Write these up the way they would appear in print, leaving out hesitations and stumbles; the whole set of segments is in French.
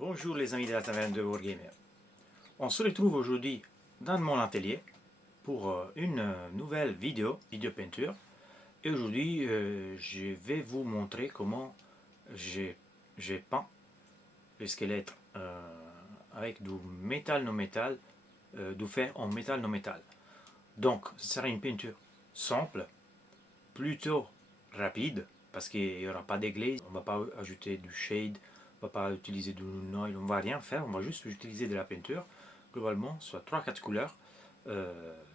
Bonjour les amis de la taverne de Wargamer. On se retrouve aujourd'hui dans mon atelier pour une nouvelle vidéo peinture. Et aujourd'hui, je vais vous montrer comment j'ai peint le squelette avec du métal non métal, du fer en métal non métal. Donc, ce sera une peinture simple, plutôt rapide, parce qu'il n'y aura pas d'églaise, on ne va pas ajouter du shade, on ne va pas utiliser du noil, on ne va rien faire, on va juste utiliser de la peinture, globalement, soit 3-4 couleurs,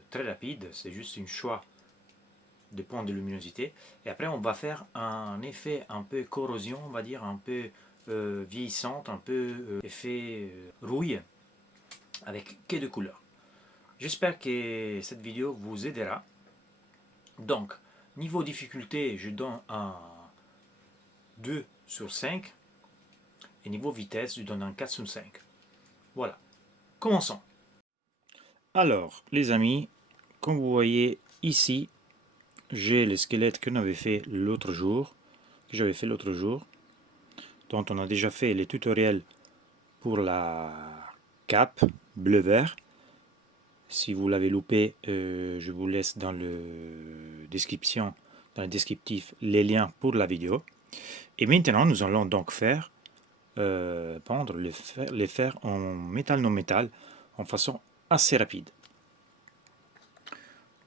très rapide, c'est juste un choix de point de luminosité, et après on va faire un effet un peu corrosion, on va dire, un peu vieillissante, un peu effet rouille, avec que de couleurs. J'espère que cette vidéo vous aidera. Donc, niveau difficulté, je donne un 2 sur 5. Et niveau vitesse, je donne un 4 sur 5. Voilà. Commençons. Alors, les amis, comme vous voyez ici, j'ai le squelette que j'avais fait l'autre jour. Dont on a déjà fait les tutoriels pour la cape bleu-vert. Si vous l'avez loupé, je vous laisse dans le descriptif, les liens pour la vidéo. Et maintenant, nous allons donc faire pendre les fers en métal non métal en façon assez rapide.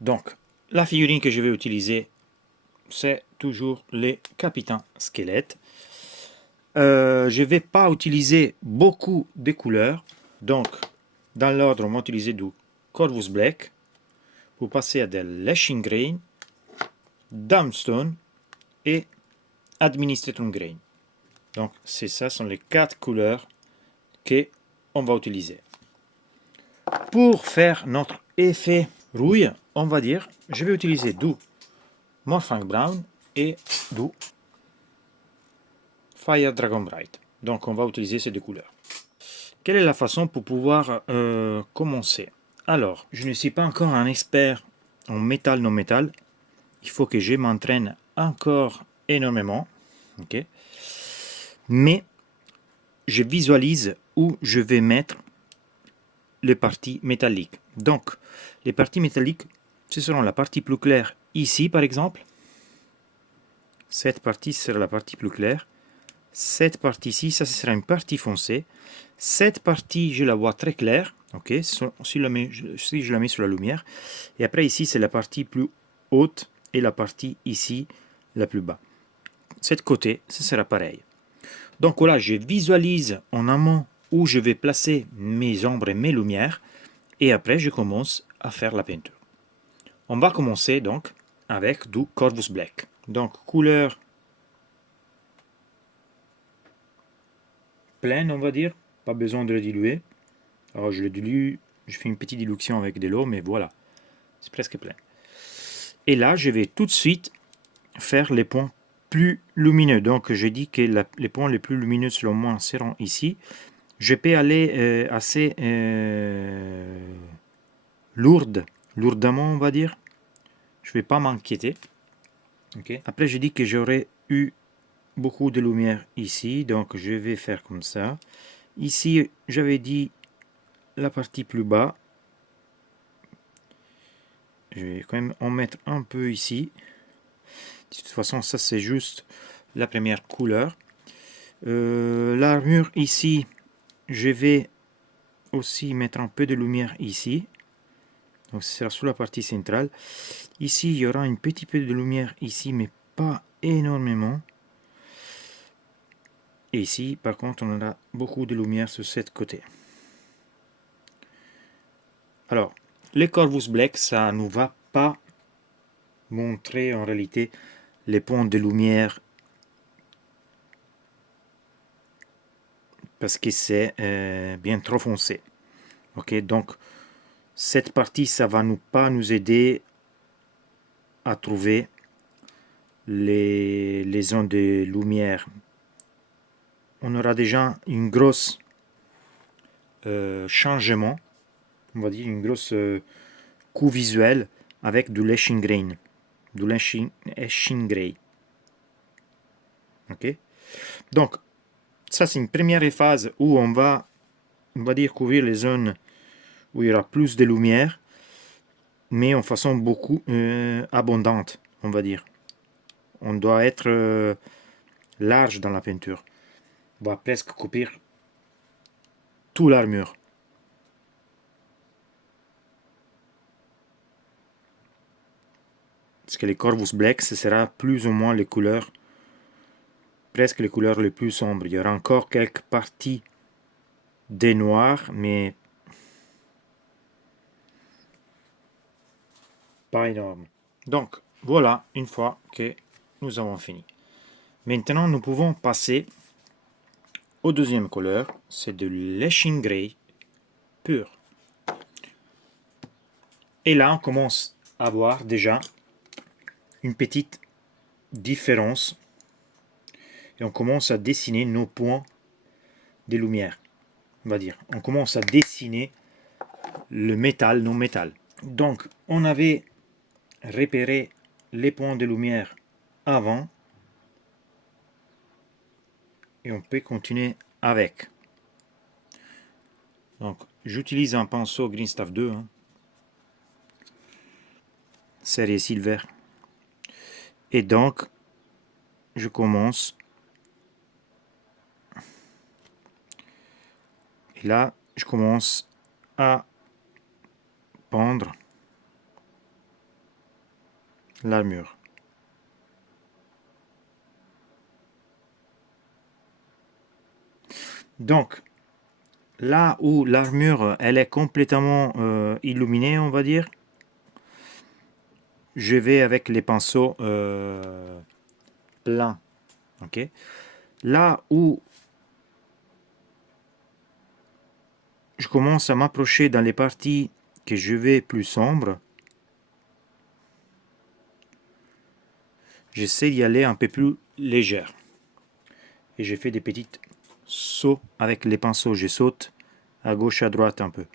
Donc, la figurine que je vais utiliser, c'est toujours les capitaines squelettes. Je ne vais pas utiliser beaucoup de couleurs. Donc, dans l'ordre, on va utiliser du Corvus Black. Vous passez à de Lashing Grain, Dumbstone et Administratum Grain. Donc, ça sont les 4 couleurs qu'on va utiliser. Pour faire notre effet rouille, on va dire, je vais utiliser du Morphank Brown et du Fire Dragon Bright. Donc, on va utiliser ces deux couleurs. Quelle est la façon pour pouvoir commencer? Alors, je ne suis pas encore un expert en métal non métal. Il faut que je m'entraîne encore énormément. Okay. Mais je visualise où je vais mettre les parties métalliques. Donc, les parties métalliques, ce seront la partie plus claire ici, par exemple. Cette partie sera la partie plus claire. Cette partie-ci, ça sera une partie foncée. Cette partie, je la vois très claire. Ok, si je la mets sur la lumière. Et après, ici, c'est la partie plus haute et la partie ici, la plus bas. Cette côté, ce sera pareil. Donc voilà, je visualise en amont où je vais placer mes ombres et mes lumières. Et après, je commence à faire la peinture. On va commencer donc avec du Corvus Black. Donc, couleur pleine, on va dire. Pas besoin de le diluer. Alors, je le dilue, je fais une petite dilution avec de l'eau, mais voilà. C'est presque plein. Et là, je vais tout de suite faire les points plus lumineux. Donc, j'ai dit que les points les plus lumineux, selon moi, seront ici. Je peux aller assez lourdement, on va dire. Je ne vais pas m'inquiéter. Okay. Après, j'ai dit que j'aurais eu beaucoup de lumière ici, donc je vais faire comme ça. Ici, j'avais dit la partie plus bas. Je vais quand même en mettre un peu ici. De toute façon, ça c'est juste la première couleur. L'armure ici, je vais aussi mettre un peu de lumière ici. Donc ce sera sous la partie centrale. Ici, il y aura un petit peu de lumière ici, mais pas énormément. Et ici, par contre, on aura beaucoup de lumière sur cette côté. Alors, les Corvus Black, ça ne va pas montrer en réalité les points de lumière parce que c'est bien trop foncé. Ok, donc cette partie, ça va pas nous aider à trouver les zones de lumière. On aura déjà une grosse changement, on va dire une grosse coup visuel avec du lashing grain, du lashing gray. Ok, donc ça c'est une première phase où on va dire couvrir les zones où il y aura plus de lumière, mais en façon beaucoup abondante, on va dire. On doit être large dans la peinture. On va presque couvrir toute l'armure. Parce que les Corvus Black, ce sera plus ou moins les couleurs, presque les couleurs les plus sombres. Il y aura encore quelques parties des noirs, mais pas énorme. Donc, voilà, une fois que nous avons fini. Maintenant, nous pouvons passer au deuxième couleur. C'est de l'Etching Grey pur. Et là, on commence à voir déjà une petite différence. Et on commence à dessiner nos points de lumière. On va dire. On commence à dessiner le métal, nos métals. Donc, on avait repéré les points de lumière avant. Et on peut continuer avec. Donc, j'utilise un pinceau Green Stuff 2. Série Silver. Et donc, je commence. Et là, je commence à peindre l'armure. Donc, là où l'armure elle est complètement illuminée, on va dire, je vais avec les pinceaux pleins. Okay. Là où je commence à m'approcher dans les parties que je vais plus sombres, j'essaie d'y aller un peu plus légère. Et je fais des petites sauts avec les pinceaux. Je saute à gauche, à droite un peu.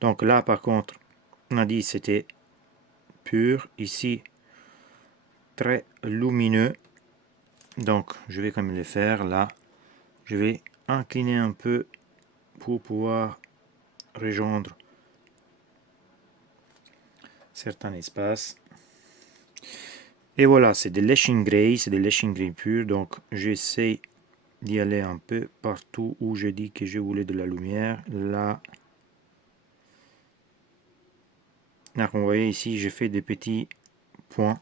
Donc là, par contre, on a dit c'était pur. Ici, très lumineux. Donc, je vais quand même le faire là. Je vais incliner un peu pour pouvoir rejoindre certains espaces. Et voilà, c'est de l'Etching Grey, c'est de l'Etching Grey pur. Donc, j'essaie d'y aller un peu partout où j'ai dit que je voulais de la lumière. Là, comme vous voyez ici, je fais des petits points.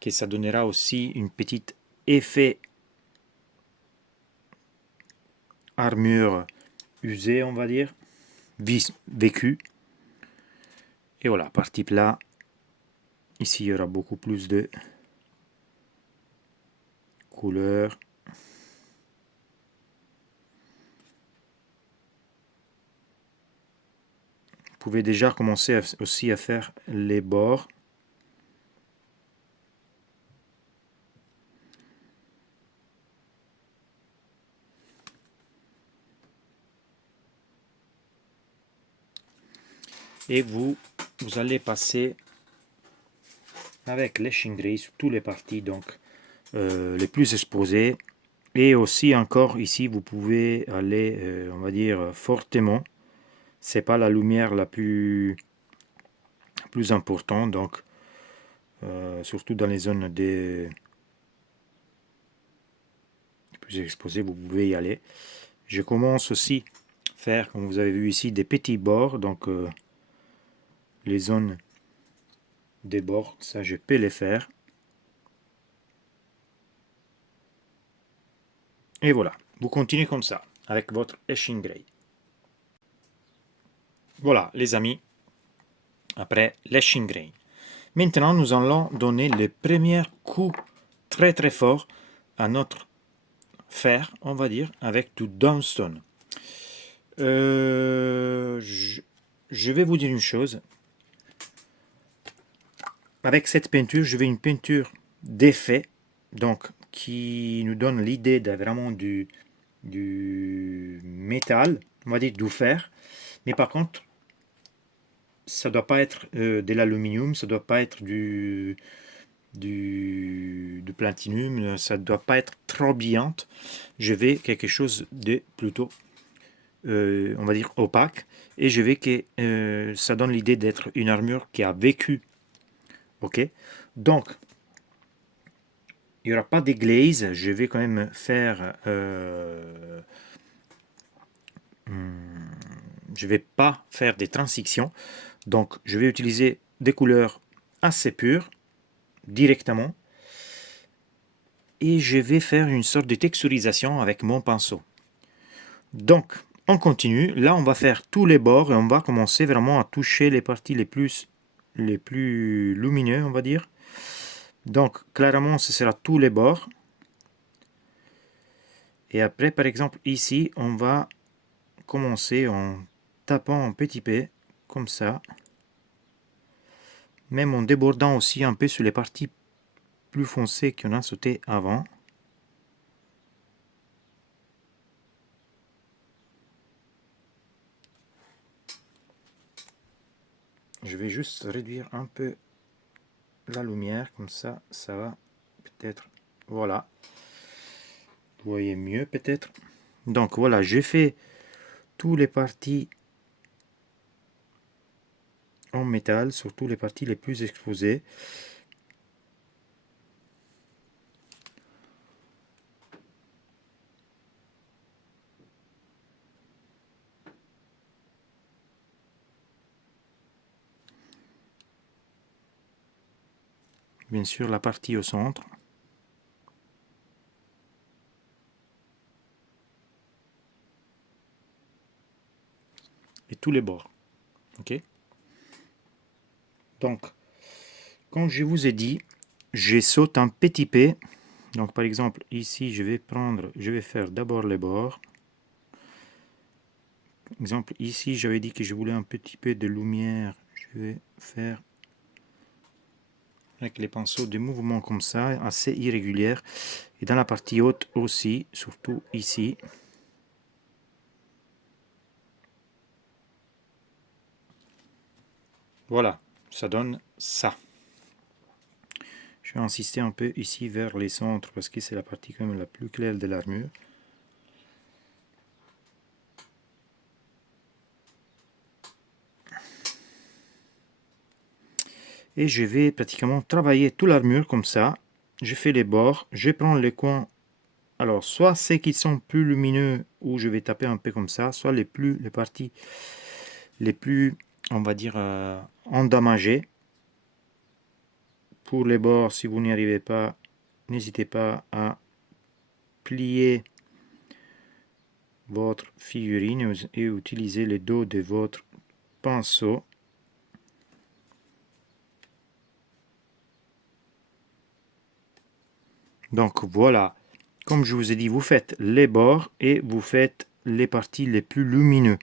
Que ça donnera aussi une petite effet armure usée, on va dire, vécu. Et voilà, partie plat. Ici, il y aura beaucoup plus de couleurs. Vous pouvez déjà commencer aussi à faire les bords. Et vous allez passer avec l'Etching Grey sur toutes les parties donc les plus exposées. Et aussi encore ici, vous pouvez aller, on va dire, fortement. C'est pas la lumière la plus importante, donc surtout dans les zones des plus exposées, vous pouvez y aller. Je commence aussi à faire, comme vous avez vu ici, des petits bords, donc les zones des bords, ça je peux les faire. Et voilà, vous continuez comme ça, avec votre Etching Grey. Voilà, les amis, après l'Etching Grey. Maintenant, nous allons donner le premier coup très très fort à notre fer, on va dire, avec du Downstone. Je vais vous dire une chose. Avec cette peinture, je veux une peinture d'effet, donc qui nous donne l'idée de vraiment du métal, on va dire du fer, mais par contre, ça ne doit pas être de l'aluminium, ça ne doit pas être du du platinum, ça ne doit pas être trop brillante. Je vais quelque chose de plutôt, on va dire, opaque. Et je vais que ça donne l'idée d'être une armure qui a vécu. Ok. Donc, il n'y aura pas de glaze. Je vais quand même faire... je vais pas faire des transitions. Donc, je vais utiliser des couleurs assez pures, directement. Et je vais faire une sorte de texturisation avec mon pinceau. Donc, on continue. Là, on va faire tous les bords et on va commencer vraiment à toucher les parties les plus lumineuses, on va dire. Donc, clairement, ce sera tous les bords. Et après, par exemple, ici, on va commencer en tapant un petit peu, comme ça. Même en débordant aussi un peu sur les parties plus foncées qu'on a sautées avant. Je vais juste réduire un peu la lumière, comme ça, ça va peut-être, voilà. Vous voyez mieux peut-être. Donc voilà, j'ai fait toutes les parties en métal, surtout les parties les plus exposées. Bien sûr, la partie au centre. Et tous les bords. Ok. Donc, comme je vous ai dit, je saute un petit peu. Donc, par exemple, ici, je vais faire d'abord les bords. Par exemple, ici, j'avais dit que je voulais un petit peu de lumière. Je vais faire avec les pinceaux des mouvements comme ça, assez irréguliers. Et dans la partie haute aussi, surtout ici. Voilà, ça donne ça. Je vais insister un peu ici vers les centres parce que c'est la partie quand même la plus claire de l'armure. Et je vais pratiquement travailler toute l'armure comme ça. Je fais les bords, je prends les coins. Alors, soit ceux qui sont plus lumineux, où je vais taper un peu comme ça, soit les parties les plus, on va dire, endommagées. Pour les bords, si vous n'y arrivez pas, n'hésitez pas à plier votre figurine et utiliser les dos de votre pinceau. Donc voilà, comme je vous ai dit, vous faites les bords et vous faites les parties les plus lumineuses.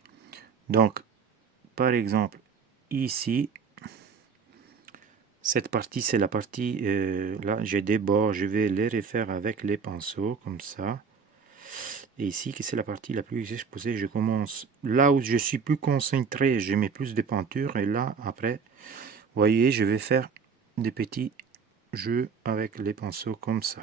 Donc, par exemple, ici, cette partie, c'est la partie, là j'ai des bords, je vais les refaire avec les pinceaux, comme ça. Et ici, que c'est la partie la plus exposée, je commence là où je suis plus concentré, je mets plus de peinture, et là, après, vous voyez, je vais faire des petits jeux avec les pinceaux comme ça.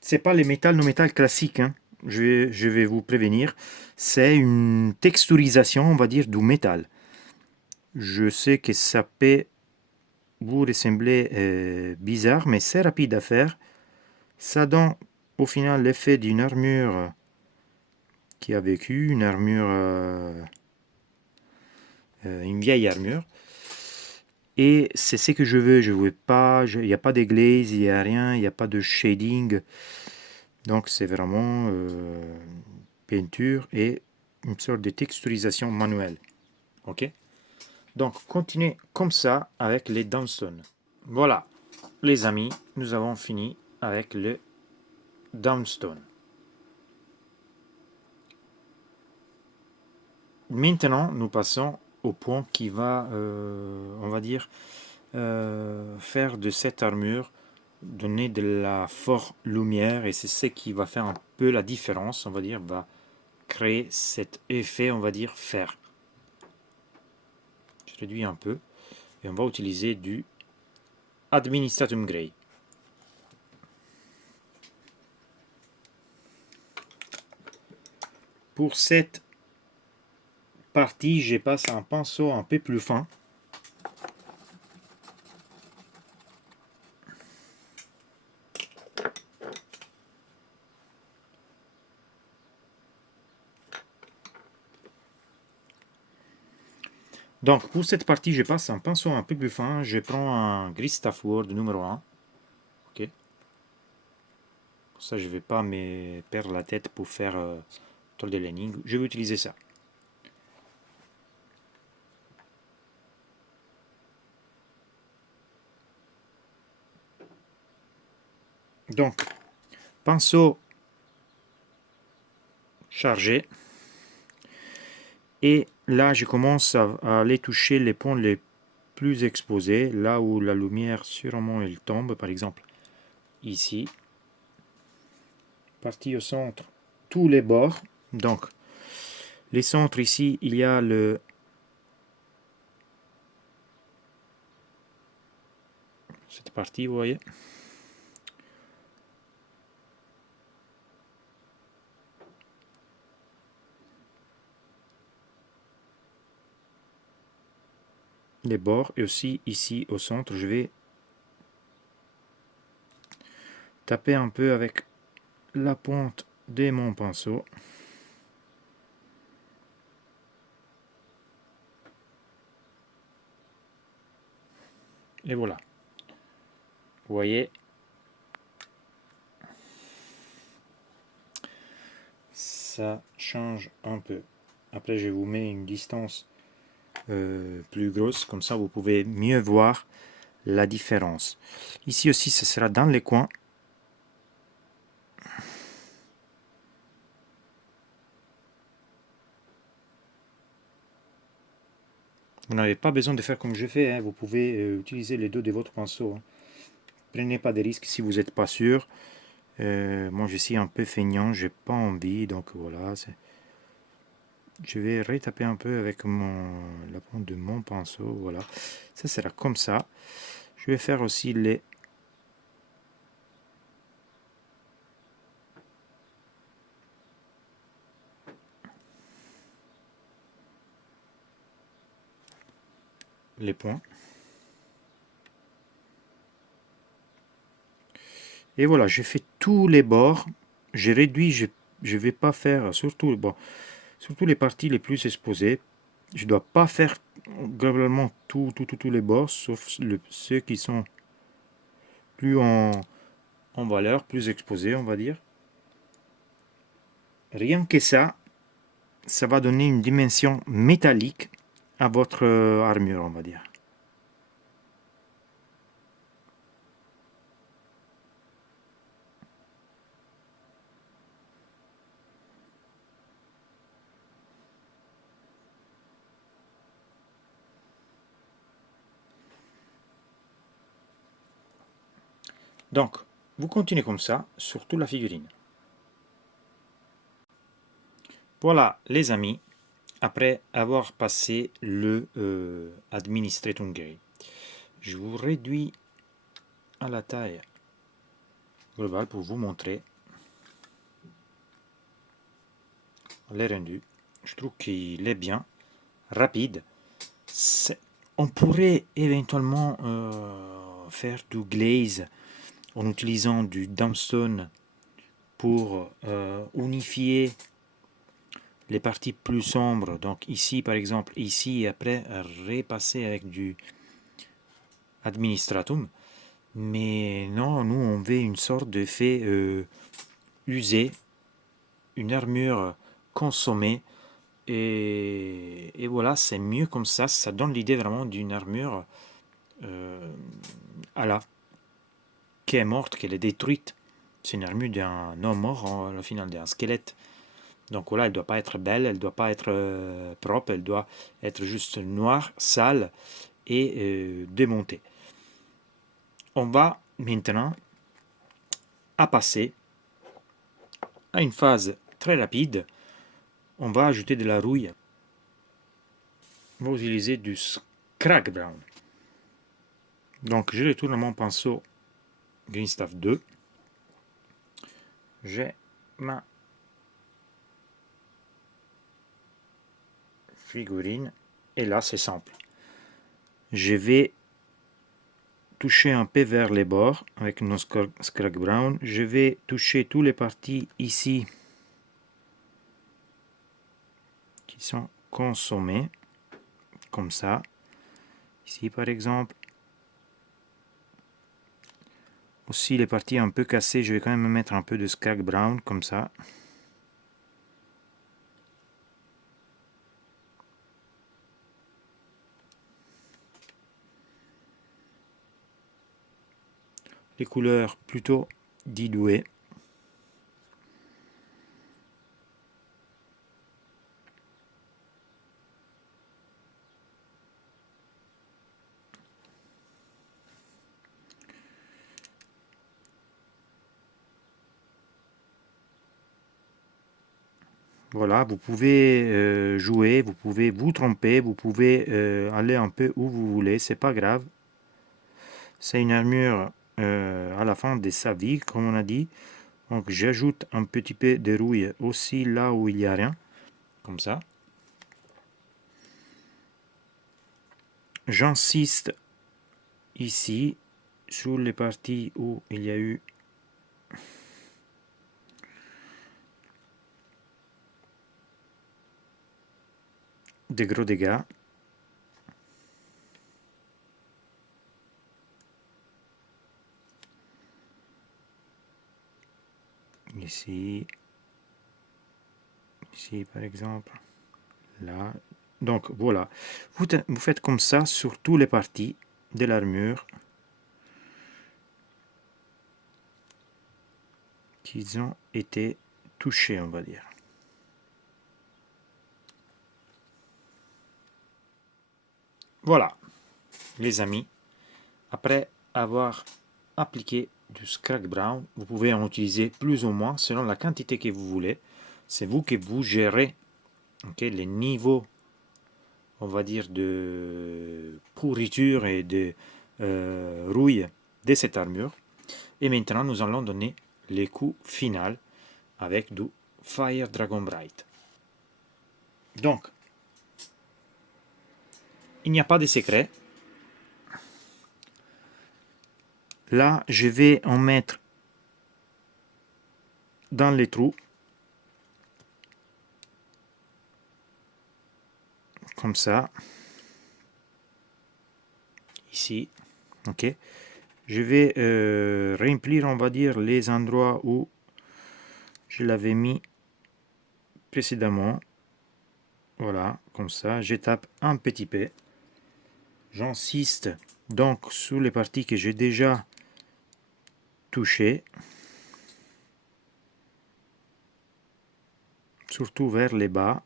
C'est pas les métal non métal classiques, hein. Je vais vous prévenir. C'est une texturisation, on va dire, du métal. Je sais que ça peut vous ressembler bizarre, mais c'est rapide à faire. Ça donne au final l'effet d'une armure qui a vécu, une armure, une vieille armure. Et c'est ce que je veux. Je veux pas, il n'y a pas de glaze, il n'y a rien, il n'y a pas de shading. Donc c'est vraiment peinture et une sorte de texturisation manuelle. Ok. Donc continuez comme ça avec les downstones. Voilà, les amis, nous avons fini avec le downstone. Maintenant, nous passons au point qui va, on va dire, faire de cette armure, donner de la forte lumière, et c'est ce qui va faire un peu la différence, on va dire, va créer cet effet, on va dire, fer. réduit un peu. Et on va utiliser du Administratum Grey. Pour cette partie, je passe un pinceau un peu plus fin. Donc pour cette partie, je passe un pinceau un peu plus fin. Je prends un gris Staff Word numéro 1. Ok. Comme ça, je ne vais pas me perdre la tête pour faire toile de lining. Je vais utiliser ça. Donc, pinceau chargé. Et là, je commence à aller toucher les points les plus exposés, là où la lumière sûrement elle tombe, par exemple ici. Partie au centre, tous les bords. Donc, les centres ici, il y a cette partie, vous voyez. Les bords, et aussi ici au centre, je vais taper un peu avec la pointe de mon pinceau. Et voilà. Vous voyez, ça change un peu. Après, je vous mets une distance plus grosse, comme ça vous pouvez mieux voir la différence. Ici aussi, ce sera dans les coins. Vous n'avez pas besoin de faire comme je fais, hein. Vous pouvez utiliser les deux de votre pinceau. Hein. Prenez pas de risques si vous n'êtes pas sûr. Moi je suis un peu feignant, j'ai pas envie, donc voilà. Je vais retaper un peu avec la pointe de mon pinceau, voilà. Ça sera comme ça. Je vais faire aussi les points. Et voilà, j'ai fait tous les bords. J'ai réduit, je ne vais pas faire, surtout les parties les plus exposées. Je ne dois pas faire globalement tous les bords, sauf ceux qui sont plus en valeur, plus exposés, on va dire. Rien que ça, ça va donner une dimension métallique à votre armure, on va dire. Donc, vous continuez comme ça sur toute la figurine. Voilà, les amis, après avoir passé le Administratum Grey, je vous réduis à la taille globale pour vous montrer le rendu. Je trouve qu'il est bien, rapide. On pourrait éventuellement faire du glaze en utilisant du dumbstone pour unifier les parties plus sombres. Donc ici par exemple, ici et après repasser avec du administratum. Mais non, nous on veut une sorte d'effet usé, une armure consommée. Et voilà, c'est mieux comme ça donne l'idée vraiment d'une armure qui est morte, qu'elle est détruite. C'est une armure d'un homme mort, au final d'un squelette. Donc voilà, elle ne doit pas être belle, elle ne doit pas être propre, elle doit être juste noire, sale et démontée. On va maintenant passer à une phase très rapide. On va ajouter de la rouille. On va utiliser du Scrag Brown. Donc je retourne mon pinceau Green Stuff 2. J'ai ma figurine et là c'est simple. Je vais toucher un peu vers les bords avec nos Scrag Brown. Je vais toucher toutes les parties ici qui sont consommées, comme ça. Ici par exemple. Aussi les parties un peu cassées, je vais quand même mettre un peu de Scrag Brown, comme ça. Les couleurs plutôt diluées. Voilà, vous pouvez jouer, vous pouvez vous tromper, vous pouvez aller un peu où vous voulez, c'est pas grave. C'est une armure à la fin de sa vie, comme on a dit. Donc j'ajoute un petit peu de rouille aussi là où il n'y a rien, comme ça. J'insiste ici sur les parties où il y a eu des gros dégâts. Ici, ici par exemple, là. Donc voilà, vous faites comme ça sur toutes les parties de l'armure qui ont été touchées, on va dire. Voilà, les amis, après avoir appliqué du Scrag Brown, vous pouvez en utiliser plus ou moins selon la quantité que vous voulez. C'est vous qui vous gérez les niveaux, on va dire, de pourriture et de rouille de cette armure. Et maintenant, nous allons donner les coups finaux avec du Fire Dragon Bright. Donc, il n'y a pas de secret. Là, je vais en mettre dans les trous. Comme ça. Ici. Ok. Je vais remplir, on va dire, les endroits où je l'avais mis précédemment. Voilà, comme ça. Je tape un petit peu. J'insiste donc sur les parties que j'ai déjà touchées. Surtout vers les bas.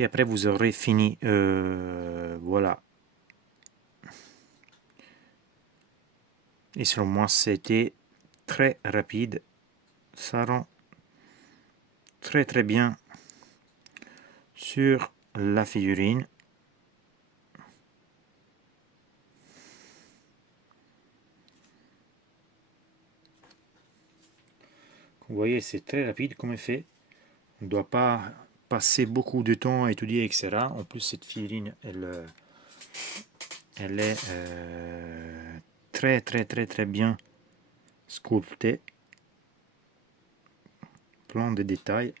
Et après, vous aurez fini. Voilà. Et selon moi, c'était très rapide. Ça rend très très bien sur la figurine. Vous voyez, c'est très rapide comme effet. On ne doit pas passer beaucoup de temps à étudier, etc. En plus, cette figurine, elle est très très très très bien sculptée. Plein de détails.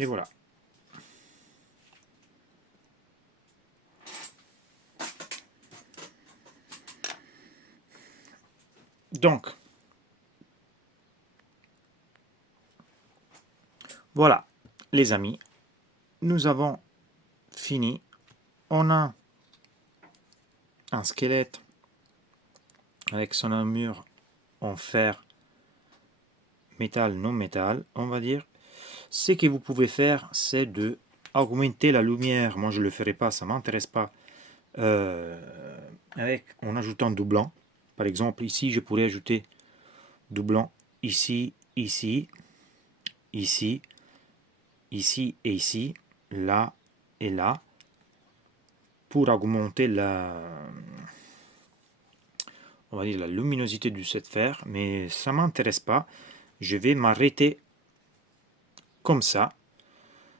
Et voilà. Donc, voilà, les amis, nous avons fini. On a un squelette avec son armure en fer, métal, non métal, on va dire. Ce que vous pouvez faire, c'est de augmenter la lumière. Moi, je ne le ferai pas, ça ne m'intéresse pas. En ajoutant du blanc. Par exemple, ici, je pourrais ajouter du blanc ici, ici, ici, ici et ici, là et là, pour augmenter on va dire la luminosité du set fer, mais ça m'intéresse pas. Je vais m'arrêter comme ça.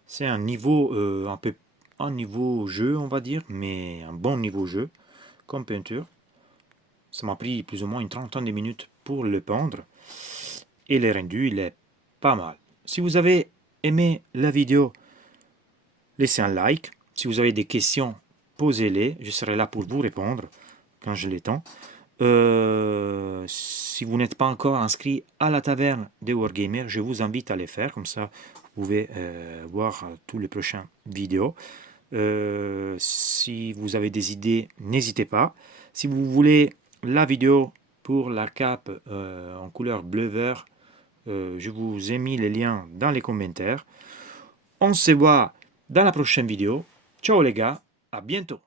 C'est un niveau un niveau jeu, on va dire, mais un bon niveau jeu comme peinture. Ça m'a pris plus ou moins une trentaine de minutes pour le peindre. Et le rendu, il est pas mal. Si vous avez aimé la vidéo, laissez un like. Si vous avez des questions, posez-les. Je serai là pour vous répondre quand je l'ai temps. Si vous n'êtes pas encore inscrit à la taverne des Wargamers, je vous invite à les faire. Comme ça, vous pouvez voir tous les prochaines vidéos. Si vous avez des idées, n'hésitez pas. Si vous voulez la vidéo pour la cape en couleur bleu-vert, je vous ai mis les liens dans les commentaires. On se voit dans la prochaine vidéo. Ciao les gars, à bientôt.